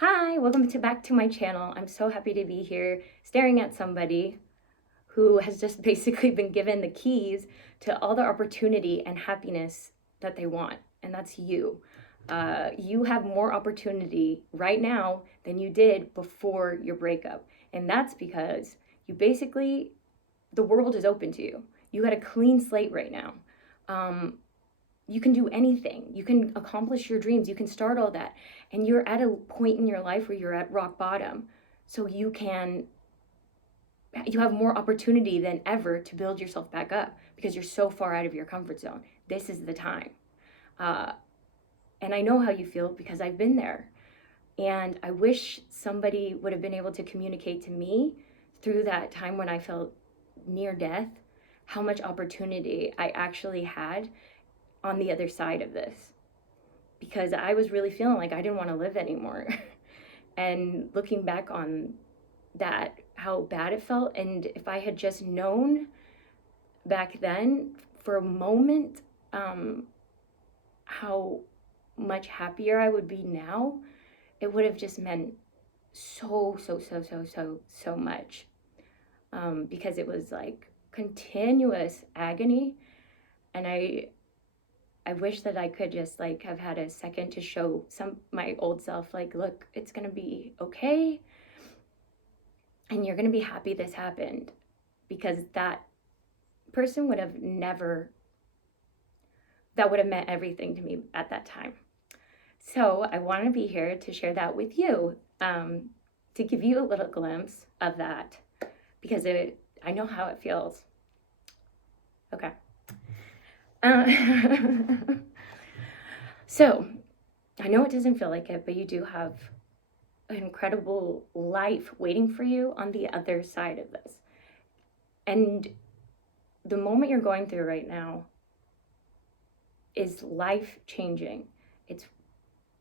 Hi, welcome back to my channel. I'm so happy to be here staring at somebody who has just basically been given the keys to all the opportunity and happiness that they want, and that's you. You have more opportunity right now than you did before your breakup, and that's because you basically, the world is open to you. You got a clean slate right now. Um, you can do anything. You can accomplish your dreams. You can start all that. And you're at a point in your life where you're at rock bottom. So you have more opportunity than ever to build yourself back up because you're so far out of your comfort zone. This is the time. Uh, and I know how you feel because I've been there. And I wish somebody would have been able to communicate to me through that time when I felt near death how much opportunity I actually had on the other side of this, because I was really feeling like I didn't want to live anymore. And looking back on that, how bad it felt, and if I had just known back then for a moment how much happier I would be now, it would have just meant so much. Because it was like continuous agony, and I wish that I could just like have had a second to show my old self, like, look, it's gonna be okay, and you're gonna be happy this happened, because that person would have never, that would have meant everything to me at that time. So I want to be here to share that with you, to give you a little glimpse of that, because I know how it feels. Okay. So I know it doesn't feel like it, but you do have an incredible life waiting for you on the other side of this. And the moment you're going through right now is life changing. It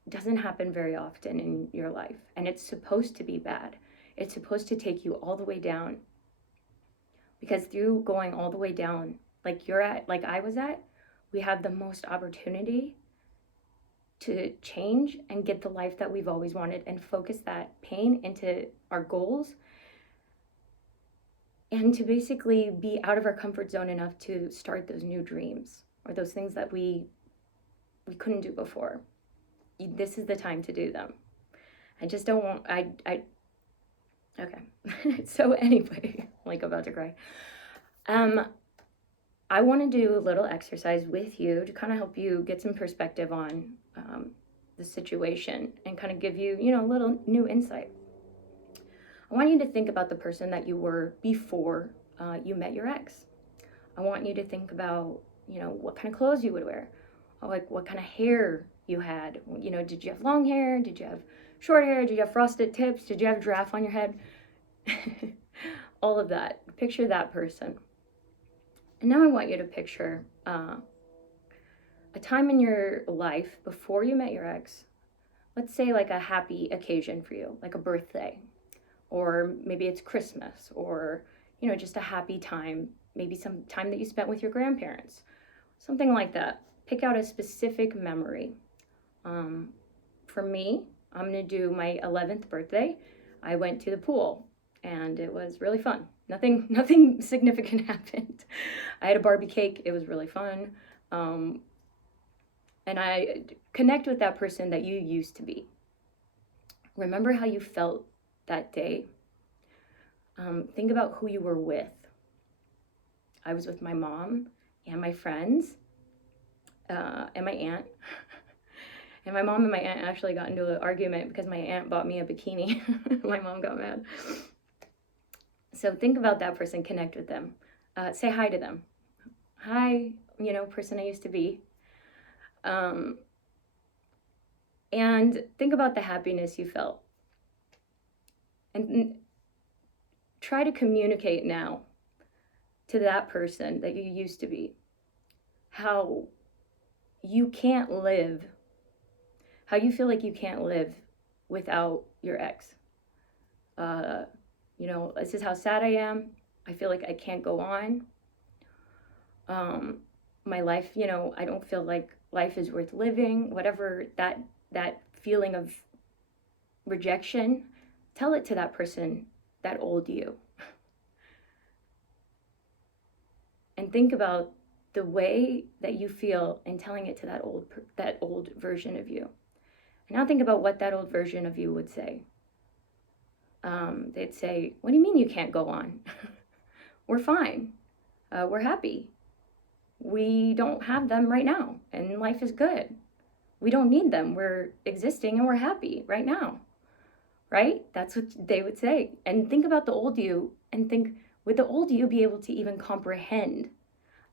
doesn't happen very often in your life, and it's supposed to be bad. It's supposed to take you all the way down, because through going all the way down, like you're at, like I was at, we have the most opportunity to change and get the life that we've always wanted and focus that pain into our goals, and to basically be out of our comfort zone enough to start those new dreams or those things that we couldn't do before. This is the time to do them. I just don't want, okay. So anyway, like about to cry. I want to do a little exercise with you to kind of help you get some perspective on the situation and kind of give you, a little new insight. I want you to think about the person that you were before you met your ex. I want you to think about, what kind of clothes you would wear, or like what kind of hair you had. Did you have long hair? Did you have short hair? Did you have frosted tips? Did you have a giraffe on your head? All of that. Picture that person. And now I want you to picture a time in your life before you met your ex. Let's say like a happy occasion for you, like a birthday, or maybe it's Christmas, or just a happy time, maybe some time that you spent with your grandparents, something like that. Pick out a specific memory. For me, I'm gonna do my 11th birthday. I went to the pool and it was really fun. Nothing significant happened. I had a Barbie cake. It was really fun. And I connect with that person that you used to be. Remember how you felt that day. Think about who you were with. I was with my mom and my friends and my aunt. And my mom and my aunt actually got into an argument because my aunt bought me a bikini. My mom got mad. So think about that person, connect with them. Say hi to them. Hi, person I used to be. And think about the happiness you felt. And try to communicate now to that person that you used to be how you can't live, how you feel like you can't live without your ex. This is how sad I am. I feel like I can't go on. My life, I don't feel like life is worth living. Whatever that feeling of rejection, tell it to that person, that old you. And think about the way that you feel in telling it to that old version of you. And now think about what that old version of you would say. They'd say, "What do you mean you can't go on? We're fine. We're happy. We don't have them right now, and life is good. We don't need them. We're existing and we're happy right now." Right? That's what they would say. And think about the old you, and think, would the old you be able to even comprehend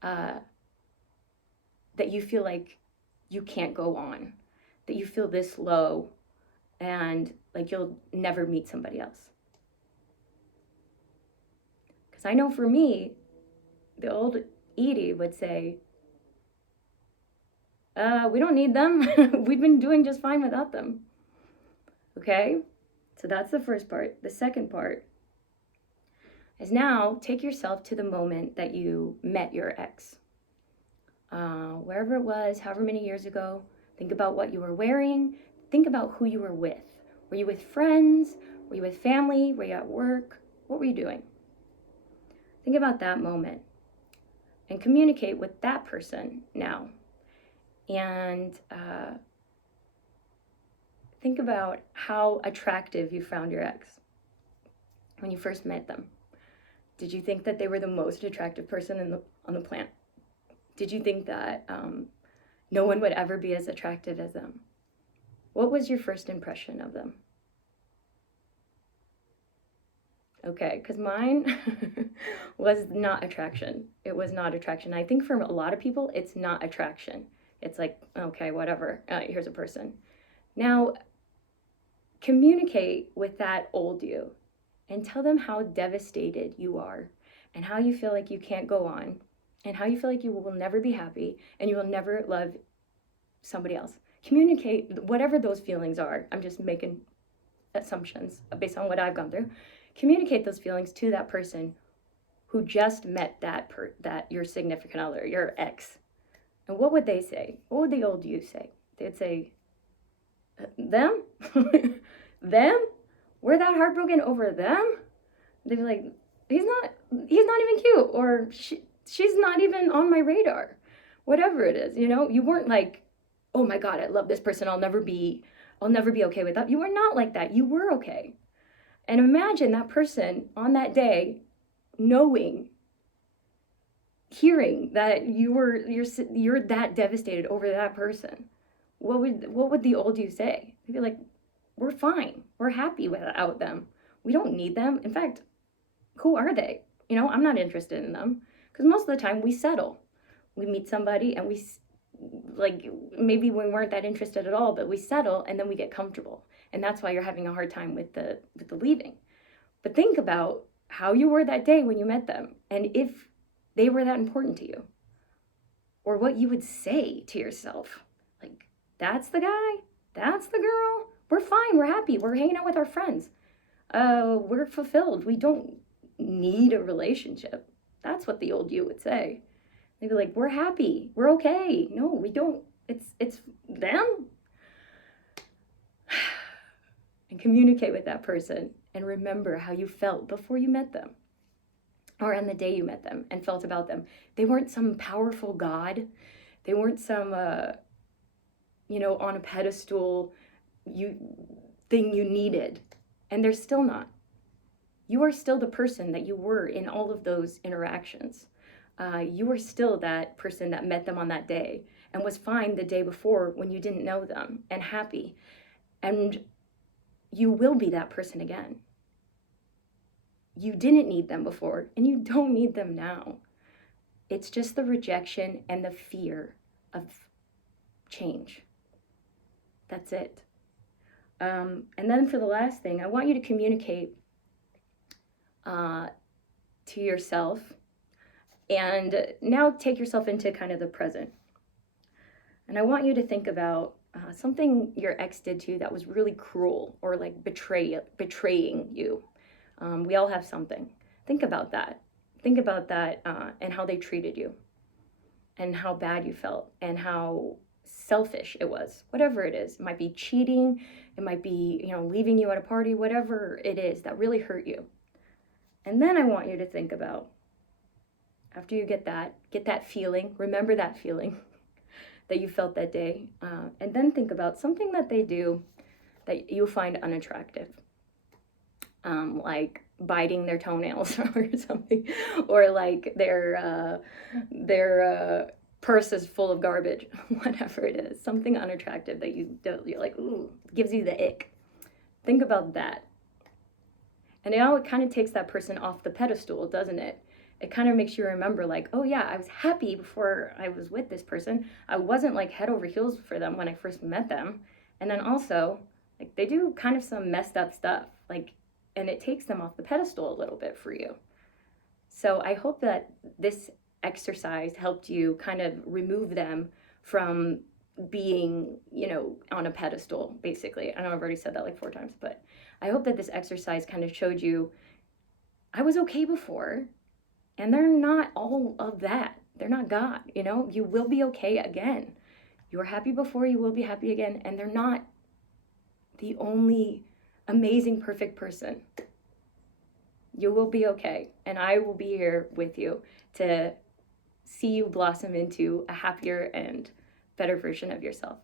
that you feel like you can't go on, that you feel this low, and like you'll never meet somebody else? Because I know for me, the old Edie would say, we don't need them. We've been doing just fine without them. Okay? So that's the first part. The second part is now take yourself to the moment that you met your ex. Wherever it was, however many years ago, think about what you were wearing. Think about who you were with. Were you with friends? Were you with family? Were you at work? What were you doing? Think about that moment and communicate with that person now. And think about how attractive you found your ex when you first met them. Did you think that they were the most attractive person on the planet? Did you think that no one would ever be as attractive as them? What was your first impression of them? Okay, because mine was not attraction. It was not attraction. I think for a lot of people, it's not attraction. It's like, okay, whatever, here's a person. Now, communicate with that old you and tell them how devastated you are and how you feel like you can't go on and how you feel like you will never be happy and you will never love somebody else. Communicate whatever those feelings are. I'm just making assumptions based on what I've gone through. Communicate those feelings to that person who just met that your significant other, your ex. And what would they say? What would the old you say? They'd say, them? Them? We're that heartbroken over them? They'd be like, he's not even cute, or she's not even on my radar. Whatever it is, you weren't like, oh my God, I love this person. I'll never be okay with that. You were not like that. You were okay. And imagine that person on that day hearing that you're that devastated over that person. What would the old you say? They'd be like, we're fine. We're happy without them. We don't need them. In fact, who are they? I'm not interested in them. Because most of the time we settle. We meet somebody and maybe we weren't that interested at all, but we settle and then we get comfortable. And that's why you're having a hard time with the leaving. But think about how you were that day when you met them and if they were that important to you. Or what you would say to yourself. Like, that's the guy, that's the girl. We're fine, we're happy, we're hanging out with our friends. We're fulfilled. We don't need a relationship. That's what the old you would say. They'd be like, we're happy, we're okay. No, we don't. It's them. And communicate with that person and remember how you felt before you met them or on the day you met them and felt about them. They weren't some powerful God. They weren't some, on a pedestal thing you needed. And they're still not. You are still the person that you were in all of those interactions. You were still that person that met them on that day and was fine the day before when you didn't know them and happy. And you will be that person again. You didn't need them before and you don't need them now. It's just the rejection and the fear of change. That's it. And then for the last thing, I want you to communicate to yourself and now take yourself into kind of the present. And I want you to think about something your ex did to you that was really cruel or like betraying you. We all have something. Think about that. Think about that and how they treated you and how bad you felt and how selfish it was. Whatever it is. It might be cheating. It might be, leaving you at a party, whatever it is that really hurt you. And then I want you to think about, after you get that feeling, remember that feeling that you felt that day, and then think about something that they do that you find unattractive, like biting their toenails or something, or like their purse is full of garbage, whatever it is, something unattractive that you're like, ooh, gives you the ick. Think about that. And it kind of takes that person off the pedestal, doesn't it? It kind of makes you remember, like, oh yeah, I was happy before I was with this person. I wasn't like head over heels for them when I first met them. And then also, like, they do kind of some messed up stuff, like, and it takes them off the pedestal a little bit for you. So I hope that this exercise helped you kind of remove them from being, on a pedestal, basically. I know I've already said that like 4 times, but I hope that this exercise kind of showed you, I was okay before, and they're not all of that. They're not God, you will be okay again. You were happy before, you will be happy again, and they're not the only amazing, perfect person. You will be okay, and I will be here with you to see you blossom into a happier and better version of yourself.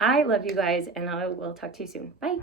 I love you guys, and I will talk to you soon. Bye.